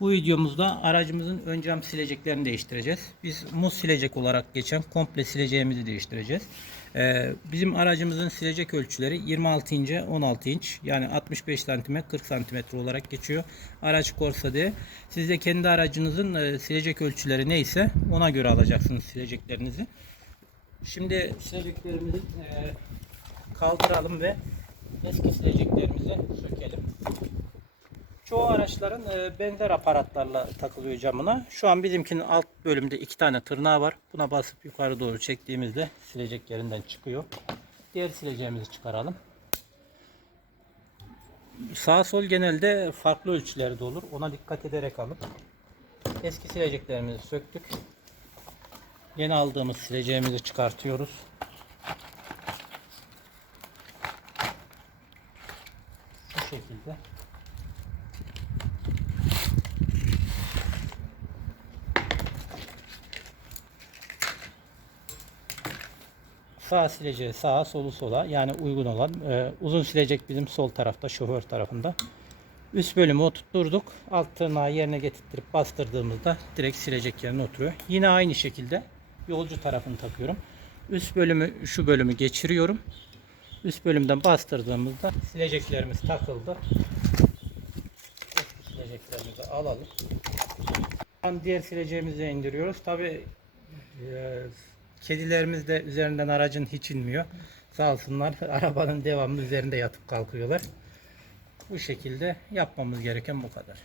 Bu videomuzda aracımızın ön cam sileceklerini değiştireceğiz. Biz muz silecek olarak geçen komple sileceğimizi değiştireceğiz. Ee, bizim aracımızın silecek ölçüleri 26 ince 16 inç yani 65 cm 40 cm olarak geçiyor. Araç Corsa diye. Siz de kendi aracınızın e, silecek ölçüleri neyse ona göre alacaksınız sileceklerinizi. Şimdi sileceklerimizi e, kaldıralım ve eski sileceklerimizi sökelim. Çoğu araçların e, benzer aparatlarla takılıyor camına. Şu an bizimkinin alt bölümde iki tane tırnağı var. Buna basıp yukarı doğru çektiğimizde silecek yerinden çıkıyor. Diğer sileceğimizi çıkaralım. Sağ sol genelde farklı ölçülerde olur. Ona dikkat ederek alın. Eski sileceklerimizi söktük. Yeni aldığımız sileceğimizi çıkartıyoruz. Bu şekilde. Sağ sileceği sağa, solu sola yani uygun olan. e, uzun silecek bizim sol tarafta, şoför tarafında. Üst bölümü oturtturduk. Alt tırnağı yerine getirttirip bastırdığımızda direkt silecek yerine oturuyor. Yine aynı şekilde yolcu tarafını takıyorum. Üst bölümü şu bölümü geçiriyorum. Üst bölümden bastırdığımızda sileceklerimiz takıldı. Eski sileceklerimizi alalım. Diğer sileceğimizi indiriyoruz. Tabi kedilerimiz de üzerinden aracın hiç inmiyor. Sağ olsunlar arabanın devamlı üzerinde yatıp kalkıyorlar. Bu şekilde yapmamız gereken bu kadar.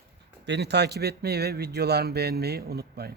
Beni takip etmeyi ve videolarımı beğenmeyi unutmayın.